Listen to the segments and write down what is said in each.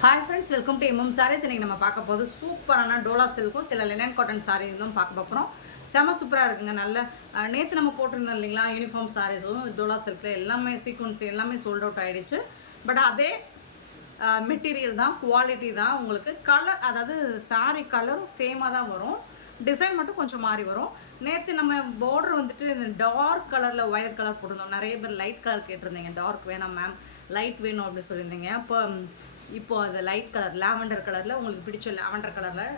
Hi friends, welcome to MM Sarees. இன்றைக்கி நம்ம பார்க்க போது சூப்பரான டோலா சில்க்கும் சில லினன் காட்டன் சாரீ தான் பார்க்க போகிறோம். செம சூப்பராக இருக்குங்க. நல்ல நேற்று நம்ம போட்டிருந்தோம் இல்லைங்களா, யூனிஃபார்ம் சாரீஸும் டோலா சில்கில் எல்லாமே சீக்வன்ஸ் எல்லாமே சோல்ட் அவுட் ஆகிடுச்சு. பட் அதே மெட்டீரியல் தான், குவாலிட்டி தான். உங்களுக்கு கலர், அதாவது சாரீ கலரும் சேமாக தான் வரும், டிசைன் மட்டும் கொஞ்சம் மாறி வரும். நேற்று நம்ம பார்டர் வந்துட்டு இந்த டார்க் கலரில் ஒயர் கலர் போட்டிருந்தோம். நிறைய பேர் லைட் கலர் கேட்டிருந்தீங்க. டார்க் வேணாம் மேம், லைட் வேணும் அப்படின்னு சொல்லியிருந்தீங்க. இப்போ அந்த லைட் கலர் லாவெண்டர் கலரில் உங்களுக்கு பிடிச்ச லாவெண்டர் கலரில்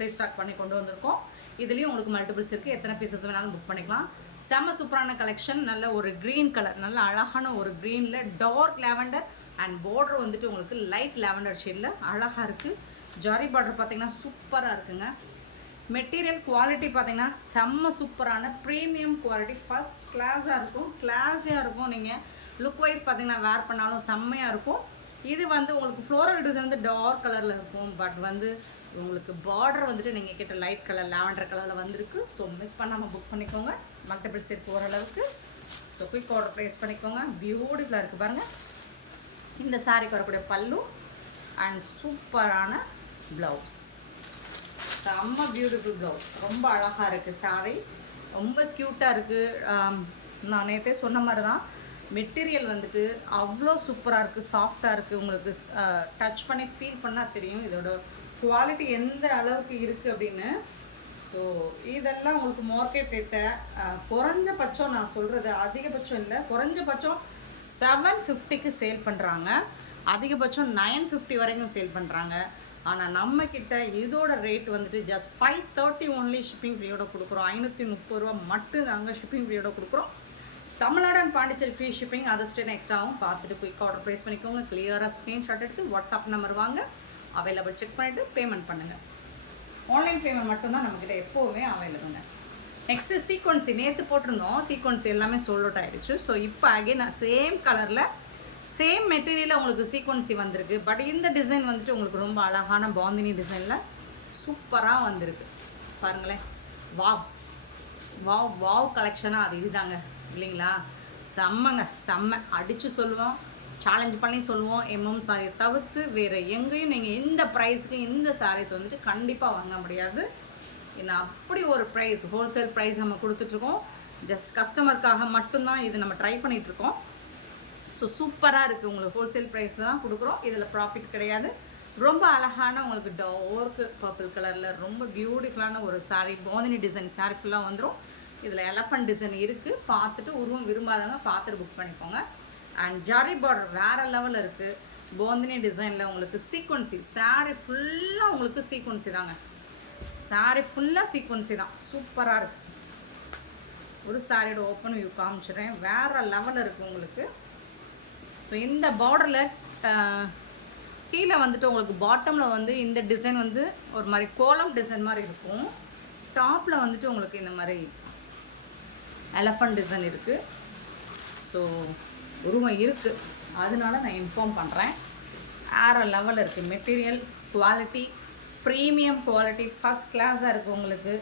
ரீஸ்டாக் பண்ணி கொண்டு வந்திருக்கோம். இதுலேயும் உங்களுக்கு மல்டிபிள்ஸ் இருக்குது. எத்தனை பீசஸ் வேணாலும் புக் பண்ணிக்கலாம். செம்ம சூப்பரான கலெக்ஷன். நல்ல ஒரு க்ரீன் கலர், நல்ல அழகான ஒரு க்ரீனில் டார்க் லாவெண்டர் அண்ட் பார்டர் வந்துட்டு உங்களுக்கு லைட் லாவெண்டர் ஷேடில் அழகாக இருக்குது. ஜாரி பார்டர் பார்த்திங்கன்னா சூப்பராக இருக்குங்க. மெட்டீரியல் குவாலிட்டி பார்த்திங்கன்னா செம்ம சூப்பரான ப்ரீமியம் குவாலிட்டி, ஃபஸ்ட் கிளாஸாக இருக்கும், கிளாஸியாக இருக்கும். நீங்கள் லுக் வைஸ் பார்த்திங்கன்னா வேர் பண்ணாலும் செம்மையாக இருக்கும். இது வந்து உங்களுக்கு ஃப்ளோரல் டிசைன் வந்து டார்க் கலரில் இருக்கும். பட் வந்து உங்களுக்கு பார்டர் வந்துட்டு நீங்கள் கிட்ட லைட் கலர் லாவெண்டர் கலரில் வந்திருக்கு. ஸோ மிஸ் பண்ணாமல் புக் பண்ணிக்கோங்க. மல்டிபிள் செட் ஓரளவுக்கு. ஸோ குயிக் ஆர்டர் ப்ளேஸ் பண்ணிக்கோங்க. பியூட்டிஃபுல்லாக இருக்குது பாருங்கள். இந்த சாரீக்கு வரக்கூடிய பல்லு அண்ட் சூப்பரான ப்ளவுஸ். செம்ம பியூட்டிஃபுல் ப்ளவுஸ், ரொம்ப அழகாக இருக்குது சாரீ, ரொம்ப க்யூட்டாக இருக்குது. நான் நேற்றே சொன்ன மாதிரி தான் மெட்டீரியல் வந்துட்டு அவ்வளோ சூப்பராக இருக்குது, சாஃப்டாக இருக்குது. உங்களுக்கு டச் பண்ணி ஃபீல் பண்ணால் தெரியும் இதோட குவாலிட்டி எந்த அளவுக்கு இருக்குது அப்படின்னு. ஸோ இதெல்லாம் உங்களுக்கு மார்க்கெட் ரேட்டை குறைஞ்சபட்சம், நான் சொல்கிறது அதிகபட்சம் இல்லை, குறைஞ்சபட்சம் 750க்கு சேல் பண்ணுறாங்க, அதிகபட்சம் 950 வரைக்கும் சேல் பண்ணுறாங்க. ஆனால் நம்மக்கிட்ட இதோட ரேட் வந்துட்டு ஜஸ்ட் 530 ஒன்லி ஷிப்பிங் ஃப்ரீயோட கொடுக்குறோம். 530 ரூபா மட்டும் நாங்கள் ஷிப்பிங் ஃப்ரீயோட கொடுக்குறோம். Tamil Nadu and Pondicherry free shipping. அதை ஸ்டே நெக்ஸ்ட்டாகவும் பார்த்துட்டு குயிக் ஆர்டர் ப்ளேஸ் பண்ணிக்கோங்க. கிளியராக ஸ்க்ரீன்ஷாட் எடுத்து வாட்ஸ்அப் நம்பர் வாங்க, அவைலபிள் செக் பண்ணிவிட்டு பேமெண்ட் பண்ணுங்கள். ஆன்லைன் பேமெண்ட் மட்டும்தான் நம்மக்கிட்ட எப்போவுமே அவைலபிள்ங்க. நெக்ஸ்ட்டு சீக்வன்சி நேற்று போட்டிருந்தோம், சீக்வன்சி எல்லாமே சோல்ட் அவுட் ஆகிடுச்சு. ஸோ இப்போ அகைன் சேம் கலரில் சேம் மெட்டீரியலில் உங்களுக்கு சீக்வன்சி வந்திருக்கு. பட் இந்த டிசைன் வந்துட்டு உங்களுக்கு ரொம்ப அழகான பாந்தினி டிசைனில் சூப்பராக வந்திருக்கு பாருங்களேன். வாவ் வாவ் வாவ் கலெக்ஷனாக அது இதுதாங்க இல்லைங்களா. செம்மங்க, செம்ம அடித்து சொல்லுவோம், சேலஞ்ச் பண்ணி சொல்லுவோம். எம்எம் சாரியை தவிர்த்து வேறு எங்கேயும் நீங்கள் இந்த ப்ரைஸுக்கு இந்த சாரீஸ் வந்துட்டு கண்டிப்பாக வாங்க முடியாது. ஏன்னா அப்படி ஒரு ப்ரைஸ், ஹோல்சேல் ப்ரைஸ் நம்ம கொடுத்துட்ருக்கோம். ஜஸ்ட் கஸ்டமருக்காக மட்டும்தான் இது நம்ம ட்ரை பண்ணிகிட்ருக்கோம். ஸோ சூப்பராக இருக்குது. உங்களுக்கு ஹோல்சேல் ப்ரைஸ் தான் கொடுக்குறோம், இதில் ப்ராஃபிட் கிடையாது. ரொம்ப அழகான உங்களுக்கு டார்க் பர்பிள் கலரில் ரொம்ப பியூட்டிஃபுல்லான ஒரு சாரீ, பாந்தினி டிசைன் சாரீ ஃபுல்லாக வந்துடும். இதில் எலஃபண்ட் டிசைன் இருக்குது. பார்த்துட்டு உருவம் விரும்பாதவங்க பார்த்துட்டு புக் பண்ணிக்கோங்க. அண்ட் ஜாரி பார்டர் வேறு லெவலில் இருக்குது. பாந்தினி டிசைனில் உங்களுக்கு சீக்வன்சி சாரீ ஃபுல்லாக உங்களுக்கு சீக்வன்சி தாங்க. சாரீ ஃபுல்லாக சீக்வன்சி தான், சூப்பராக இருக்குது. ஒரு சாரியோட ஓப்பன் வியூ காமிச்சிடுறேன், வேறு லெவலில் இருக்குது உங்களுக்கு. ஸோ இந்த பார்டரில் கீழே வந்துட்டு உங்களுக்கு பாட்டமில் வந்து இந்த டிசைன் வந்து ஒரு மாதிரி கோலம் டிசைன் மாதிரி இருக்கும். டாப்பில் வந்துட்டு உங்களுக்கு இந்த மாதிரி எலஃபண்ட் டிசைன் இருக்குது. ஸோ உருவம் இருக்குது, அதனால நான் இன்ஃபார்ம் பண்ணுறேன். வேறு லெவலில் இருக்குது. Material quality premium quality, first கிளாஸாக இருக்குது உங்களுக்கு.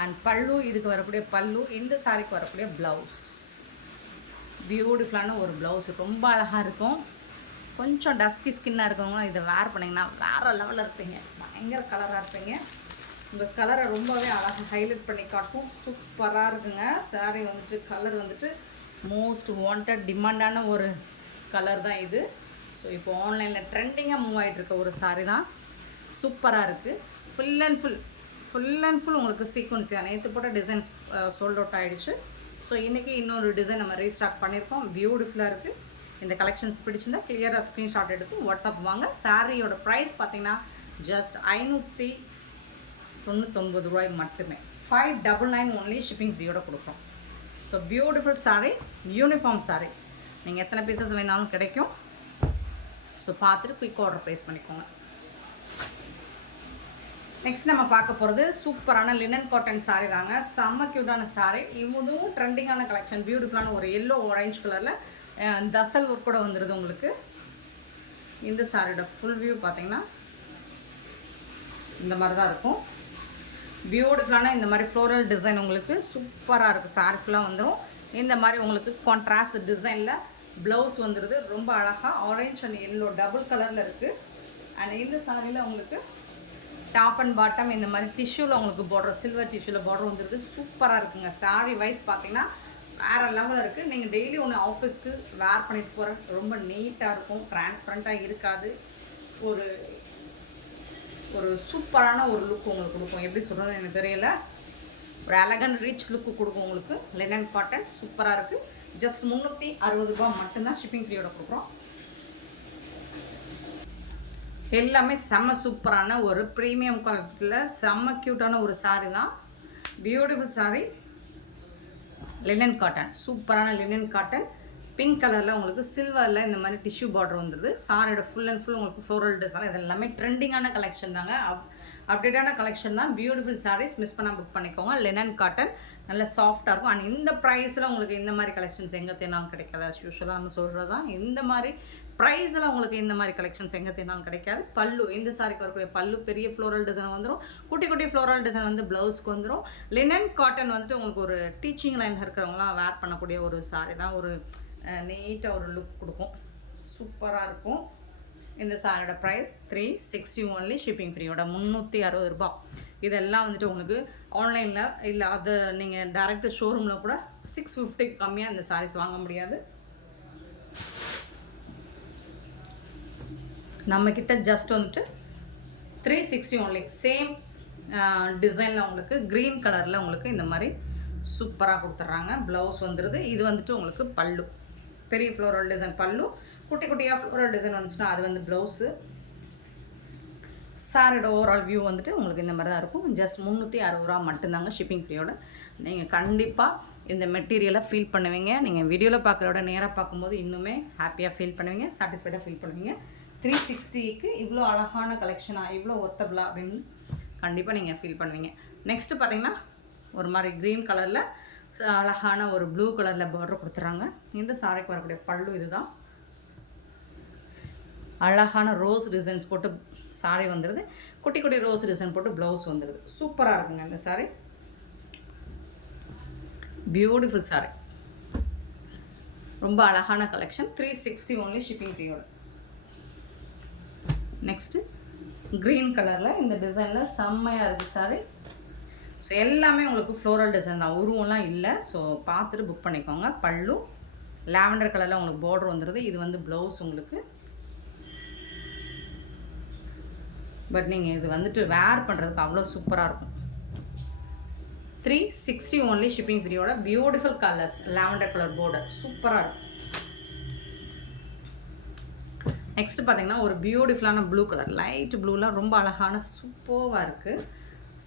அண்ட் பல்லு, இதுக்கு வரக்கூடிய பல்லு, இந்த சாரிக்கு வரக்கூடிய ப்ளவுஸ் பியூட்டிஃபுல்லான ஒரு ப்ளவுஸ், ரொம்ப அழகாக இருக்கும். கொஞ்சம் டஸ்கி ஸ்கின்னாக இருக்கவங்களும் இதை வேர் பண்ணிங்கன்னா வேறு லெவலில் இருப்பீங்க, பயங்கர கலராக இருப்பீங்க. உங்கள் கலரை ரொம்பவே அழகாக ஹைலைட் பண்ணி காட்டும். சூப்பராக இருக்குங்க சாரீ வந்துட்டு. கலர் வந்துட்டு மோஸ்ட் வாண்டட் டிமாண்டான ஒரு கலர் தான் இது. ஸோ இப்போ ஆன்லைனில் ட்ரெண்டிங்காக மூவ் ஆகிட்டுருக்க ஒரு சாரீ தான். சூப்பராக இருக்குது. ஃபுல் அண்ட் ஃபுல் உங்களுக்கு சீக்வன்ஸி தான். நேற்று போட்ட டிசைன்ஸ் சோல்ட் அவுட் ஆகிடுச்சு. ஸோ இன்றைக்கி இன்னொரு டிசைன் நம்ம ரீஸ்டாக் பண்ணியிருக்கோம். பியூட்டிஃபுல்லாக இருக்குது. இந்த கலெக்ஷன்ஸ் பிடிச்சிருந்தால் கிளியராக ஸ்க்ரீன்ஷாட் எடுத்து வாட்ஸ்அப் வாங்க. சாரியோட ப்ரைஸ் பார்த்திங்கன்னா ஜஸ்ட் 599 ரூபாய் மட்டுமே. 599 ஒன்லி ஷிப்பிங் ஃப்ரீயோட கொடுக்குறோம். So beautiful sari, uniform sari, நீங்கள் எத்தனை பீசஸ் வேணாலும் கிடைக்கும். ஸோ பார்த்துட்டு குயிக் ஆர்டர் ப்ளேஸ் பண்ணிக்கோங்க. நெக்ஸ்ட் நம்ம பார்க்க போகிறது சூப்பரான லினன் காட்டன் சாரீ தாங்க. செம்ம க்யூட்டான சாரீ. இதுவும் ட்ரெண்டிங்கான கலெக்ஷன். பியூட்டிஃபுல்லான ஒரு எல்லோ ஆரஞ்சு கலரில் தசல் ஒர்க் கூட வந்துடுது உங்களுக்கு. இந்த சாரியோட ஃபுல் வியூ பார்த்திங்கன்னா இந்த மாதிரி தான் இருக்கும். பியூட்டிஃபுல்லான இந்த மாதிரி ஃப்ளோரல் டிசைன் உங்களுக்கு சூப்பராக இருக்குது. சாரீ ஃபுல்லாக வந்துடும். இந்த மாதிரி உங்களுக்கு கான்ட்ராஸ்ட் டிசைனில் ப்ளவுஸ் வந்துடுது. ரொம்ப அழகாக ஆரஞ்ச் அண்ட் எல்லோ டபுள் கலரில் இருக்குது. அண்ட் இந்த சாரியில் உங்களுக்கு டாப் அண்ட் பாட்டம் இந்த மாதிரி டிஷ்யூவில் உங்களுக்கு பார்டர், சில்வர் டிஷ்யூவில் பார்டர் வந்துருக்கு. சூப்பராக இருக்குங்க. சாரி வைஸ் பார்த்தீங்கன்னா வேறு லெவலில் இருக்குது. நீங்கள் டெய்லி ஒன்று ஆஃபீஸ்க்கு வேர் பண்ணிட்டு போகிற ரொம்ப நீட்டாக இருக்கும், டிரான்ஸ்பரண்ட்டாக இருக்காது. ஒரு ஒரு சூப்பரான ஒரு லுக் உங்களுக்கு கொடுக்கும். எப்படி சொல்கிறது எனக்கு தெரியல, ஒரு எலகண்ட் ரிச் லுக்கு கொடுக்கும் உங்களுக்கு. லினன் காட்டன் சூப்பராக இருக்குது. ஜஸ்ட் 360 ரூபா மட்டும்தான் ஷிப்பிங் ஃப்ரீயோட கொடுக்குறோம். எல்லாமே செம்ம சூப்பரான ஒரு ப்ரீமியம் குவாலிட்டியில் செம்ம க்யூட்டான ஒரு சாரீ தான். பியூட்டிஃபுல் சாரீ, லினன் காட்டன், சூப்பரான லினன் காட்டன். பிங்க் கலரில் உங்களுக்கு சில்வரில் இந்த மாதிரி டிஷ்யூ பார்டர் வந்துடுது. சாரியோட ஃபுல் அண்ட் ஃபுல் உங்களுக்கு ஃப்ளோரல் டிசைன். இது எல்லாமே ட்ரெண்டிங்கான கலெக்ஷன் தாங்க, அப்டேட்டான கலெக்ஷன் தான். பியூட்டிஃபுல் சாரீஸ், மிஸ் பண்ணால் புக் பண்ணிக்கோங்க. லினன் காட்டன் நல்ல சாஃப்டாக இருக்கும். அண்ட் இந்த ப்ரைஸில் உங்களுக்கு இந்த மாதிரி கலெக்ஷன்ஸ் எங்கே தேனாலும் கிடைக்காது. அஸ் யூஸ்வலாக நம்ம சொல்கிறது தான், இந்த மாதிரி ப்ரைஸில் உங்களுக்கு இந்த மாதிரி கலெக்ஷன்ஸ் எங்கே தேனாலும் கிடைக்காது. பல்லு, இந்த சாரிக்கு வரக்கூடிய பல்லு பெரிய ஃப்ளோரல் டிசைன் வந்துடும். குட்டி குட்டி ஃப்ளோரல் டிசைன் வந்து ப்ளவுஸ்க்கு வந்துடும். லினன் காட்டன் வந்துட்டு உங்களுக்கு ஒரு டீச்சிங் லைனில் இருக்கிறவங்களாம் வேர் பண்ணக்கூடிய ஒரு சாரி தான். ஒரு நீட்டாக ஒரு லுக் கொடுக்கும், சூப்பராக இருக்கும். இந்த சாரியோட ப்ரைஸ் 360 ஒன்லி, ஷிப்பிங் ஃப்ரீயோட 360 ரூபா. இதெல்லாம் வந்துட்டு உங்களுக்கு ஆன்லைனில் இல்லை, அது நீங்கள் டேரெக்ட் ஷோரூமில் கூட 650 கம்மியாக இந்த சாரீஸ் வாங்க முடியாது. நம்மக்கிட்ட ஜஸ்ட் வந்துட்டு 360 ஒன்லி. சேம் டிசைனில் உங்களுக்கு க்ரீன் கலரில் உங்களுக்கு இந்த மாதிரி சூப்பராக கொடுத்துட்றாங்க. ப்ளவுஸ் வந்துடுது. இது வந்துட்டு உங்களுக்கு பல்லு, பெரிய ஃப்ளோரல் டிசைன் பல்லு. குட்டி குட்டியாக ஃப்ளோரல் டிசைன் வந்துச்சுன்னா அது வந்து ப்ளவுஸு. சாரியோட ஓவரால் வியூ வந்துட்டு உங்களுக்கு இந்த மாதிரி தான் இருக்கும். ஜஸ்ட் 360 ரூபா மட்டும்தாங்க ஷிப்பிங் ஃப்ரீயோட. நீங்கள் கண்டிப்பாக இந்த மெட்டீரியலை ஃபீல் பண்ணுவீங்க. நீங்கள் வீடியோவில் பார்க்குறத நேராக பார்க்கும்போது இன்னுமே ஹாப்பியாக ஃபீல் பண்ணுவீங்க, சாட்டிஸ்ஃபைடாக ஃபீல் பண்ணுவீங்க. 360க்கு இவ்வளோ அழகான கலெக்ஷனாக, இவ்வளோ ஒர்த்தபிளா அப்படின்னு கண்டிப்பாக நீங்கள் ஃபீல் பண்ணுவீங்க. நெக்ஸ்ட்டு பார்த்தீங்கன்னா ஒரு மாதிரி க்ரீன் கலரில் அழகான ஒரு ப்ளூ கலரில் பார்டர் கொடுத்துறாங்க. இந்த சாரிக்கு வரக்கூடிய பல்லு இதுதான். அழகான ரோஸ் டிசைன்ஸ் போட்டு சாரி வந்துடுது. குட்டி குட்டி ரோஸ் டிசைன் போட்டு ப்ளவுஸ் வந்துடுது. சூப்பராக இருக்குங்க இந்த சாரி. பியூட்டிஃபுல் சாரி, ரொம்ப அழகான கலெக்ஷன். 360 ஒன்லி, ஷிப்பிங் ஃப்ரீயோட. நெக்ஸ்ட்டு க்ரீன் கலரில் இந்த டிசைனில் செம்மையாக இருக்குது சாரி. ஸோ எல்லாமே உங்களுக்கு ஃப்ளோரல் டிசைன் தான், உருவம்லாம் இல்லை. ஸோ பார்த்துட்டு புக் பண்ணிக்கோங்க. பல்லு லாவெண்டர் கலரில் உங்களுக்கு பார்டர் வந்துடுது. இது வந்து ப்ளவுஸ் உங்களுக்கு. பட் நீங்கள் இது வந்துட்டு வேர் பண்ணுறதுக்கு அவ்வளோ சூப்பராக இருக்கும். 360 ஒன்லி, ஷிப்பிங் ஃப்ரீயோட. Beautiful colours, lavender colour border சூப்பராக இருக்கும். நெக்ஸ்ட்டு பார்த்தீங்கன்னா ஒரு பியூட்டிஃபுல்லான ப்ளூ கலர், லைட் ப்ளூலாம் ரொம்ப அழகான சூப்பராக இருக்குது.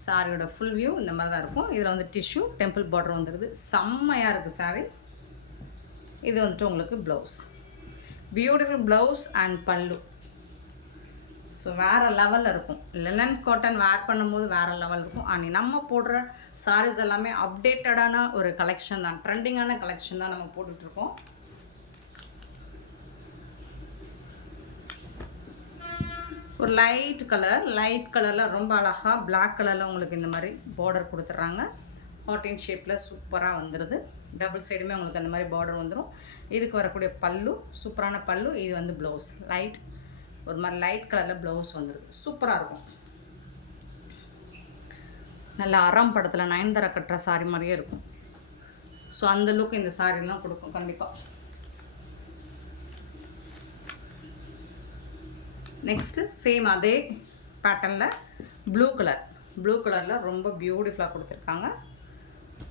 சாரியோட ஃபுல் வியூ இந்த மாதிரி தான் இருக்கும். இதில் வந்து டிஷ்யூ டெம்பிள் பார்டர் வந்துடுது. செம்மையாக இருக்குது சாரி. இது வந்துட்டு உங்களுக்கு ப்ளவுஸ், பியூட்டிஃபுல் ப்ளவுஸ் அண்ட் பல்லு. ஸோ வேறு லெவலில் இருக்கும். லினன் காட்டன் வேர் பண்ணும்போது வேறு லெவல் இருக்கும். அண்ட் நம்ம போடுற சாரீஸ் எல்லாமே அப்டேட்டடான ஒரு கலெக்ஷன் தான், ட்ரெண்டிங்கான கலெக்ஷன் தான் நம்ம போட்டுட்ருக்கோம். ஒரு லைட் கலரில் ரொம்ப அழகாக பிளாக் கலரில் உங்களுக்கு இந்த மாதிரி பார்டர் கொடுத்துட்றாங்க. ஹார்டின் ஷேப்பில் சூப்பராக வந்துடுது. டபுள் சைடுமே உங்களுக்கு அந்த மாதிரி பார்டர் வந்துடும். இதுக்கு வரக்கூடிய பல்லு சூப்பரான பல்லு. இது வந்து ப்ளவுஸ், லைட் ஒரு மாதிரி லைட் கலரில் ப்ளவுஸ் வந்துடுது. சூப்பராக இருக்கும். நல்ல அறம் படத்தில் நயன்தாரா கட்டுற சாரி மாதிரியே இருக்கும். ஸோ அந்த லுக் இந்த சாரிலாம் கொடுக்கும் கண்டிப்பாக. நெக்ஸ்ட்டு சேம் அதே பேட்டர்னில் ப்ளூ கலரில் ரொம்ப பியூட்டிஃபுல்லாக கொடுத்துருக்காங்க.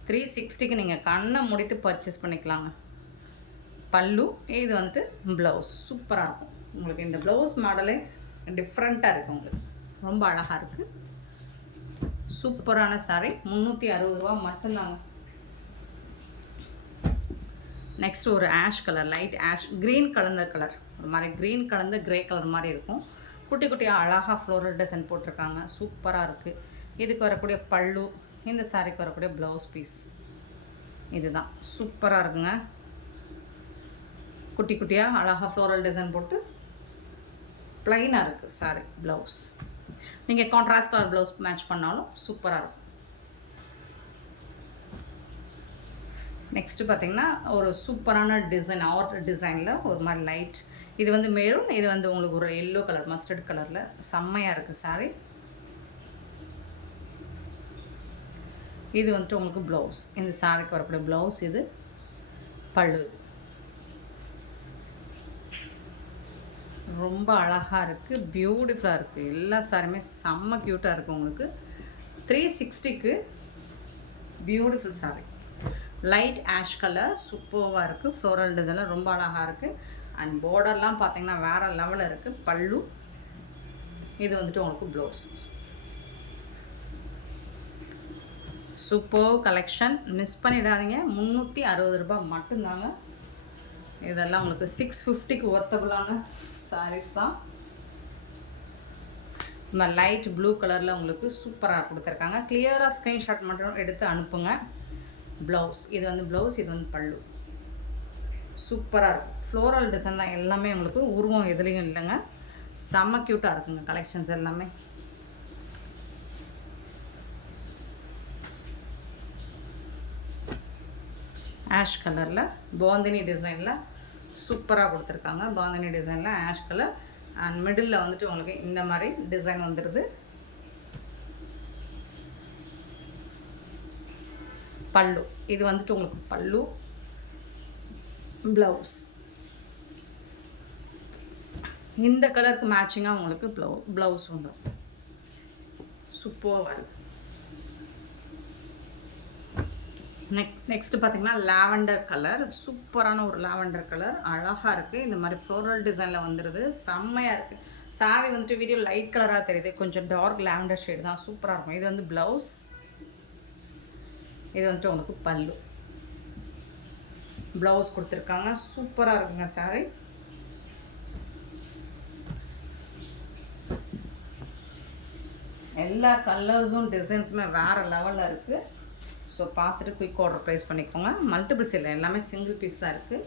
360க்கு நீங்கள் கண்ணை மூடிட்டு பர்ச்சேஸ் பண்ணிக்கலாங்க. பல்லு, இது வந்துட்டு ப்ளவுஸ் சூப்பராக இருக்கும். உங்களுக்கு இந்த ப்ளவுஸ் மாடலே டிஃப்ரெண்ட்டாக இருக்குது, உங்களுக்கு ரொம்ப அழகாக இருக்குது. சூப்பரான சாரி, 360 ரூபா மட்டும்தாங்க. நெக்ஸ்ட் ஒரு ash colour, light ash green கலந்த கலர், ஒரு மாதிரி க்ரீன் கலந்த க்ரே கலர் மாதிரி இருக்கும். குட்டி குட்டியாக அழகாக ஃப்ளோரல் டிசைன் போட்டிருக்காங்க. சூப்பராக இருக்குது. இதுக்கு வரக்கூடிய பல்லு, இந்த சாரிக்கு வரக்கூடிய ப்ளவுஸ் பீஸ் இதுதான். சூப்பராக இருக்குங்க. குட்டி குட்டியாக அழகாக ஃப்ளோரல் டிசைன் போட்டு ப்ளைனாக இருக்குது சாரி ப்ளவுஸ். நீங்கள் கான்ட்ராஸ்ட் கலர் ப்ளவுஸ் மேட்ச் பண்ணாலும் சூப்பராக இருக்கும். நெக்ஸ்ட்டு பார்த்திங்கன்னா ஒரு சூப்பரான டிசைன், ஆர்ட் டிசைனில் ஒரு மாதிரி லைட் இது வந்து மெரூன், இது வந்து உங்களுக்கு ஒரு எல்லோ கலர் மஸ்டர்ட் கலரில் செம்மையாக இருக்குது சாரீ. இது வந்துட்டு உங்களுக்கு ப்ளவுஸ், இந்த சாரிக்கு வரக்கூடிய ப்ளவுஸ், இது பல்லு. ரொம்ப அழகாக இருக்குது, பியூட்டிஃபுல்லாக இருக்குது. எல்லா சாரியுமே செம்ம க்யூட்டாக இருக்குது. உங்களுக்கு 360க்கு beautiful sari. Light ash colour சூப்பராக இருக்குது. ஃப்ளோரல் டிசைனில் ரொம்ப அழகாக இருக்குது. அண்ட் பார்டர்லாம் பார்த்தீங்கன்னா வேறு லெவலில் இருக்குது. பல்லு, இது வந்துட்டு உங்களுக்கு ப்ளவுஸ். சூப்பர் கலெக்ஷன், மிஸ் பண்ணிடாதீங்க. 360 ரூபாய் மட்டும்தாங்க. இதெல்லாம் உங்களுக்கு 650க்கு ஒர்த்தபுளான சாரீஸ் தான். இந்த லைட் ப்ளூ கலரில் உங்களுக்கு சூப்பராக கொடுத்துருக்காங்க. கிளியராக ஸ்க்ரீன்ஷாட் மட்டும் எடுத்து அனுப்புங்க. ப்ளவுஸ், இது வந்து ப்ளவுஸ், இது வந்து பல்லு. சூப்பராக இருக்கும். ஃப்ளோரல் டிசைன் தான் எல்லாமே, உங்களுக்கு உருவம் எதுலேயும் இல்லைங்க. செம்ம க்யூட்டாக இருக்குங்க கலெக்ஷன்ஸ் எல்லாமே. ஆஷ் கலரில் பாந்தினி டிசைனில் சூப்பராக கொடுத்துருக்காங்க. பாந்தினி டிசைனில் ஆஷ் கலர் அண்ட் மிடில் வந்துட்டு உங்களுக்கு இந்த மாதிரி டிசைன் வந்துடுது. பல்லு, இது வந்துட்டு உங்களுக்கு பல்லு, ப்ளவுஸ். இந்த கலருக்கு மேட்சிங்காக உங்களுக்கு ப்ளவுஸ் வந்துடும். சூப்பராக இருக்குது. நெக்ஸ்ட்டு பார்த்தீங்கன்னா லாவெண்டர் கலர், சூப்பரான ஒரு லாவெண்டர் கலர், அழகாக இருக்குது. இந்த மாதிரி ஃப்ளோரல் டிசைனில் வந்துடுது, செம்மையாக இருக்குது. சாரி வந்துட்டு வீடியோ லைட் கலராக தெரியுது, கொஞ்சம் டார்க் லாவெண்டர் ஷேடு தான், சூப்பராக இருக்கும். இது வந்து ப்ளவுஸ், இது வந்துட்டு உங்களுக்கு பல்லு. ப்ளவுஸ் கொடுத்துருக்காங்க, சூப்பராக இருக்குங்க சாரி. எல்லா கலர்ஸும் டிசைன்ஸுமே வேறு லெவலில் இருக்குது. ஸோ பார்த்துட்டு குயிக் ஆர்டர் ப்ரைஸ் பண்ணிக்கோங்க. மல்டிபிள்ஸ் இல்லை, எல்லாமே சிங்கிள் பீஸ் தான் இருக்குது.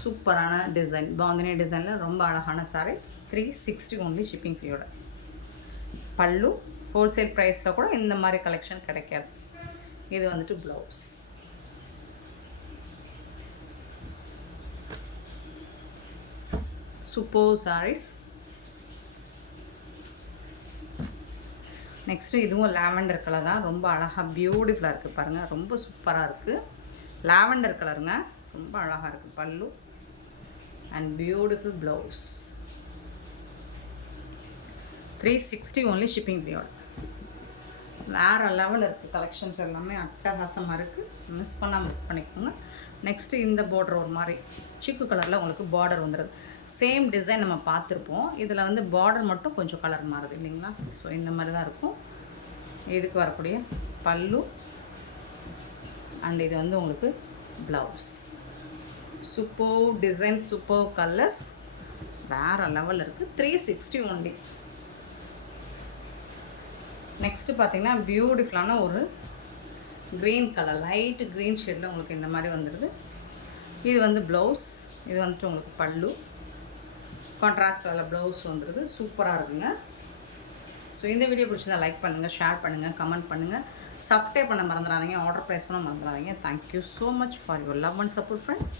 சூப்பரான டிசைன், பாந்தினி டிசைனில் ரொம்ப அழகான சாரி. 360 only shipping ஃபீயோட. பல்லு ஹோல்சேல் ப்ரைஸில் கூட இந்த மாதிரி கலெக்ஷன் கிடைக்காது. இது வந்துட்டு ப்ளவுஸ். சூப்பர் சாரீஸ். நெக்ஸ்ட்டு இதுவும் லாவெண்டர் கலர் தான், ரொம்ப அழகாக பியூட்டிஃபுல்லாக இருக்குது பாருங்கள், ரொம்ப சூப்பராக இருக்குது. லாவெண்டர் கலருங்க, ரொம்ப அழகாக இருக்குது. Pallu and beautiful blouse. 360 only shipping ஃப்ரீயோட. வேறு லெவலில் இருக்குது கலெக்ஷன்ஸ் எல்லாமே, அட்டகாசமாக இருக்குது. மிஸ் பண்ணாமல் புக் பண்ணிக்கோங்க. நெக்ஸ்ட்டு இந்த பார்டர் ஒரு மாதிரி சிக்கு கலரில் உங்களுக்கு பார்டர் வந்துடுது. சேம் டிசைன் நம்ம பார்த்துருப்போம், இதில் வந்து பார்டர் மட்டும் கொஞ்சம் கலர் மாறுது இல்லைங்களா. ஸோ இந்த மாதிரி தான் இருக்கும். இதுக்கு வரக்கூடிய பல்லு அண்ட் இது வந்து உங்களுக்கு blouse. Super design, super colours, வேறு லெவலில் இருக்குது. 360 ஒன்லி. நெக்ஸ்ட்டு பார்த்தீங்கன்னா பியூட்டிஃபுல்லான ஒரு க்ரீன் கலர், லைட் க்ரீன் ஷேடில் உங்களுக்கு இந்த மாதிரி வந்துடுது. இது வந்து ப்ளவுஸ், இது வந்துட்டு உங்களுக்கு பல்லு, கான்ட்ராஸ்ட் கலர் ப்ளவுஸ் வந்துடுது. சூப்பராக இருக்குங்க. ஸோ இந்த வீடியோ பிடிச்சிருந்தா லைக் பண்ணுங்கள், ஷேர் பண்ணுங்கள், கமெண்ட் பண்ணுங்கள், சப்ஸ்கிரைப் பண்ண மறந்துடாதீங்க, ஆர்டர் ப்ரைஸ் பண்ண மறந்துடாதீங்க. Thank you so much for your love and support friends.